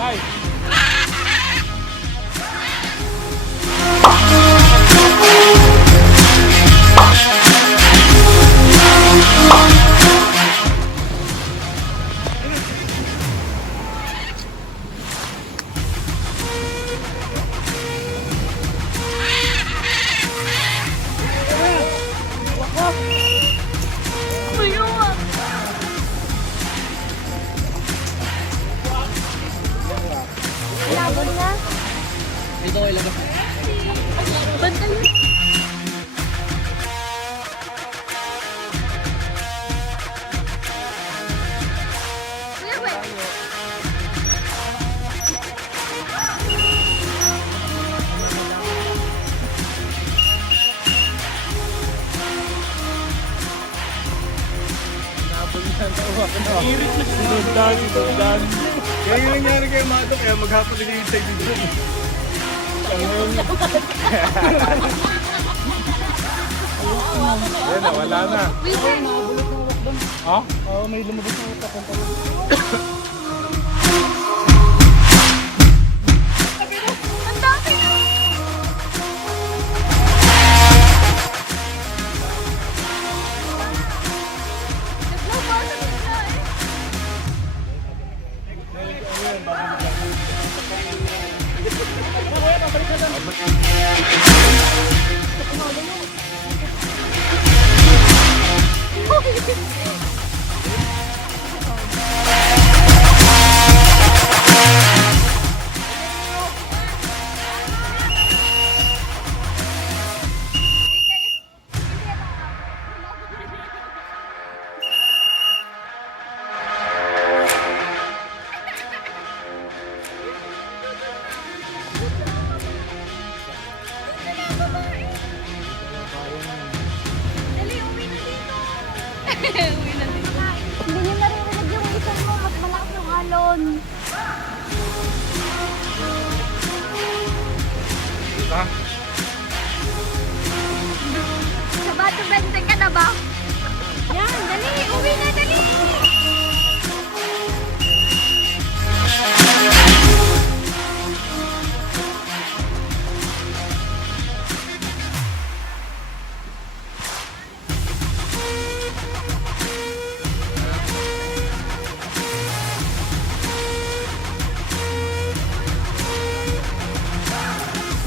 Bye. Laban na. Dito ko ilagay. Bantay. Kuya, wait. Irit na sinundan. Kaya yung nangyari kay Mato, kaya maghapon nag-iintay dito. Yan na, wala na. Wait, sir. Ha? Oo, may lumabas na utak ang pala. Ang dami na. Naglabasan na eh. Dali, uwi na dito. Uwi na dito. Hindi niyo naririnig yung isang mo. Mas malakas yung alon. Ha? Sa Bato Bente ka na ba? Yan, dali. Uwi na, dali.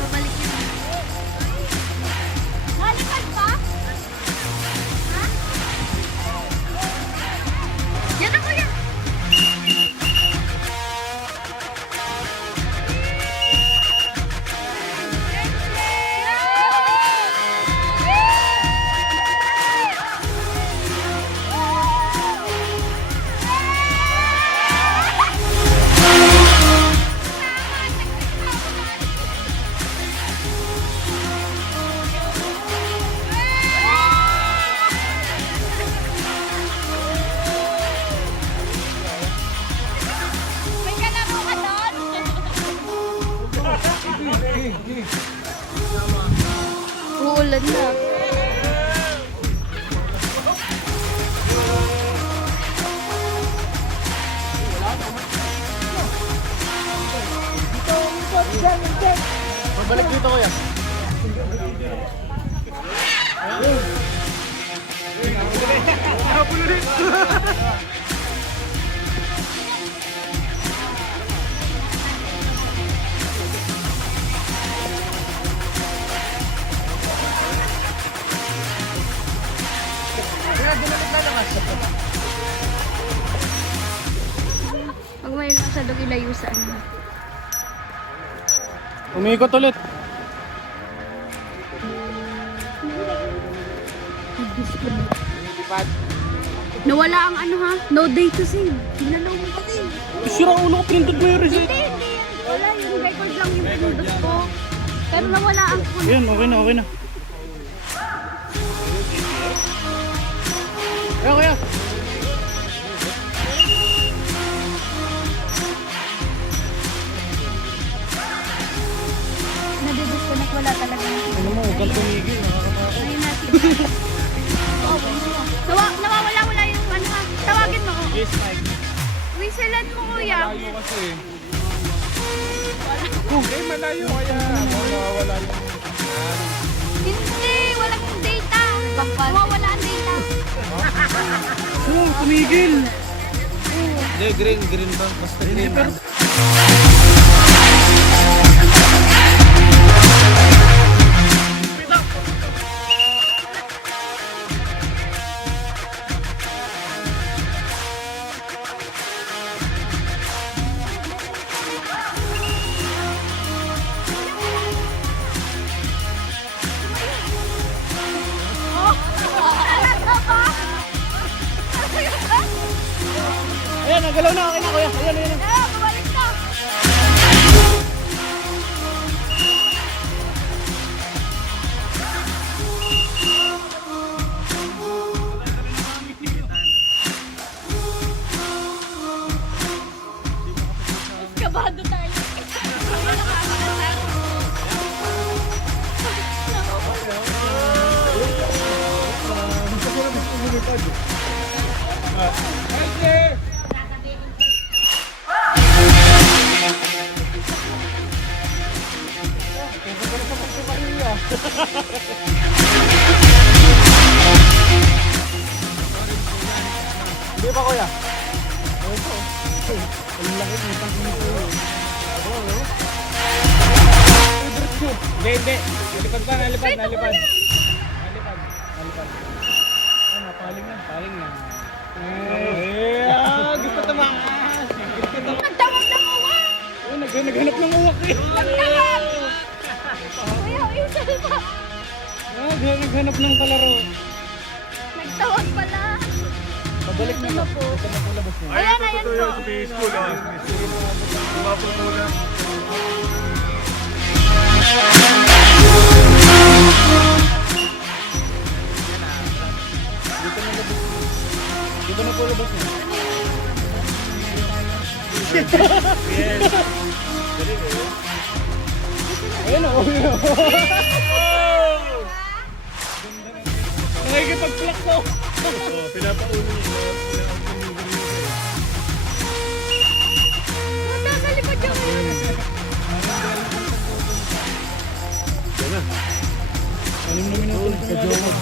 Mabalik yun. Nalipad pa? Ha? Yan ako yan. May kalaro ka doon? Uulan na. Pabalik dito kuya. Habol ulit. Pag may masyadong ilayo sa ano. Umikot ulit. Nawala ang ano ha? No day to save. Ginalaw mo kasi. Sira ulo ko, printed mo yung receipt. Hindi. Wala, yung record lang yung pinundot ko. Pero nawala ang phone. Yan, okay na, okay na. Kuya, kuya. Nadidisconnect, wala talaga. Ano mo, huwag kang tumigil. Nakakatakot. Ayun natin. Nawawala-wala yung ano ha. Tawagin mo ko. Yes, Mike. Whistlean mo kuya. Layo kasi eh. Eh, malayo kaya. Mawawala yung... Hindi, walang data. Mawawala ang data. Oh, tumigil. Hindi, green ba? Basta green. Pero ayan, nagalaw na. Okay na, kuya. Ayan, ayan. Bumalik na. Kabado tayo. Hindi pa, kuya. Ang laki ng tangkong ito. Hindi. Nalipad pa, nalipad. Nalipad. Ah, napaling na. Paling na. Gusto tumakas. Nagtawag ng uwak. Oh, naghanap ng uwak eh. Nagtawag. Kuya, yung salba. Ah, naghanap ng kalaro. Nagtawag pala. Pabalik na Ito na po. Ito na po labas na. Ayan, ayan po. Sa school, ah. Lumapo muna. Dito na po labas na. Ayan o. Nakikipag-plak ko. Pinapauna niya. Nasa likod niya ngayon. Anim na minuto na nalipad.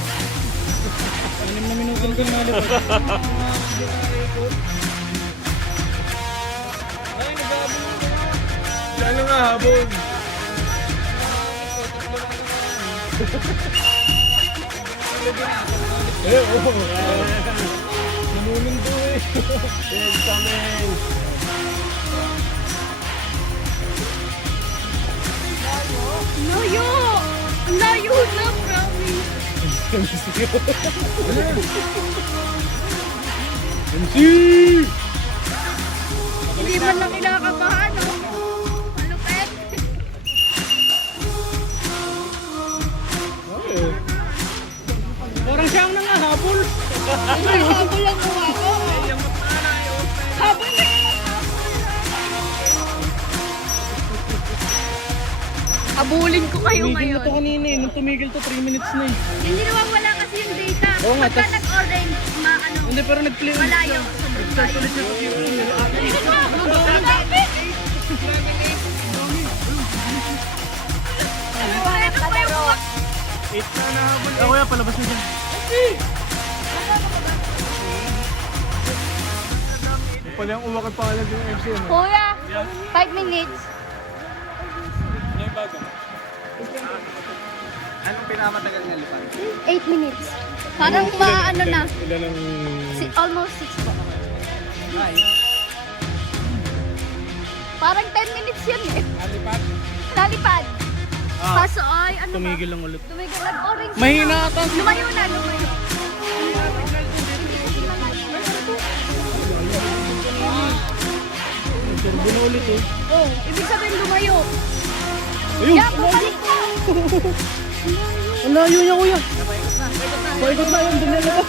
6 na minuto na nalipad. Ano nga habon? Nanunundo eh. Yes, coming. Layo! Layo na, promise. MC! Hindi man lang kinakabahan, no? Malupet. Parang siyang nangahabol. Habol lang po ako. Habol na yun. Habulin ko kayo Tumigil na ngayon. to kanina eh. Nung tumigil to 3 minutes na eh. Hindi nawawala kasi yung data. Oo nga, Pagka tas- nag-orange, ano, Hindi pero nag-play ulit malayo. siya. Sobrang Start layo. ulit siya. Ano ka pa yung 8 na nahabol. Ah, kuya, palabas na dyan. Pala yung uwak at pangalan yung MC. Ano? Kuya, 5 minutes. Anong pinamatagal nga lipad? 8 minutes. Parang ano na. Ilan ang... Almost 6 po. Parang 10 minutes yun eh. Alipad? Nalipad. Ah, Kaso ay, ano ba? tumigil lang ulit. Tumigil. Nag-orange na. Mahina ata. Lumayo na, lumayo. Turbo na ulit eh. Oh, ibig sabihin lumayo. Ayun! Yeah, bumalik na. Ang layo niya kuya. Paikot na yun. Doon na labas.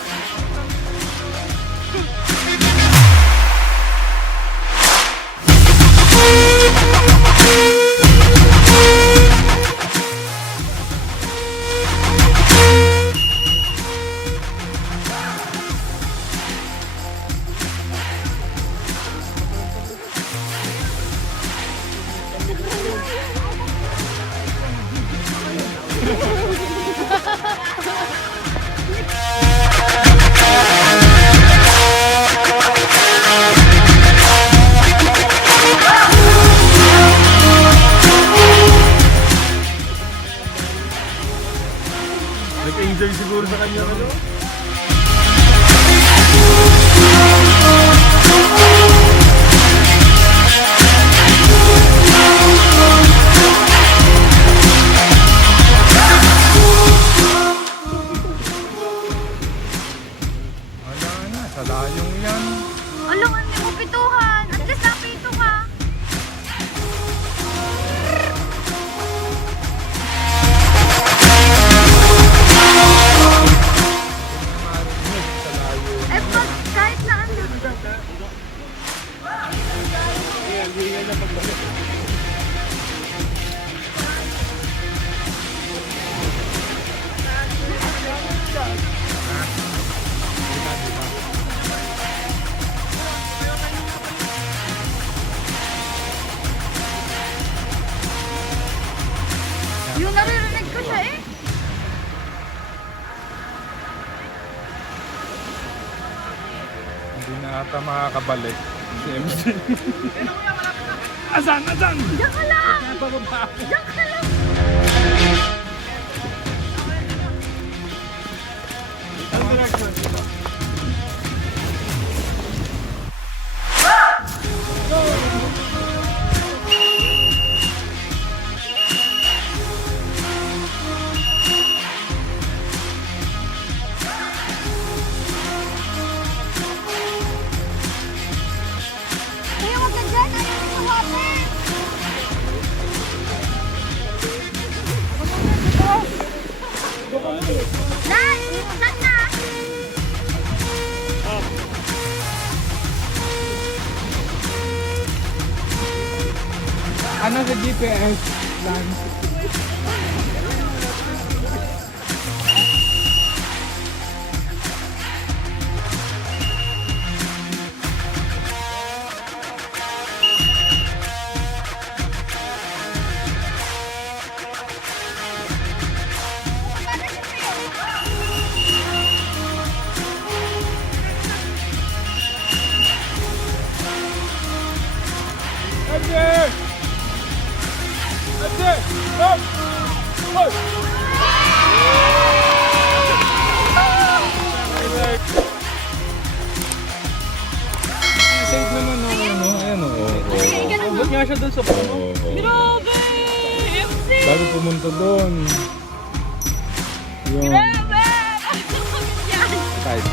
Enjoy siguro sa kanya, ano? Wala na, sa layong yan. Alam, hindi mo pituhan. At least napito ka. Sa layo. Eh, pag kahit na ano. Hindi nga niya pagbalik. Yung naririnig ko siya eh. Hindi na ata makakabalik si MC. Asan? Asan? Diyan ka lang! Diyan ka lang! Ang direction. Kaya wag ka dyan. Ayaw ko sa water. Nan! Nan na! Ano sa GPS? Lance? Ate! Ate! Stop! Hoy! Safe naman no, ano, ayan o. Ba't nga siya dun sa puno? Grabe! MC! Bago pumunta doon. Yun. Grabe! Bakit lang kami yan? Kahit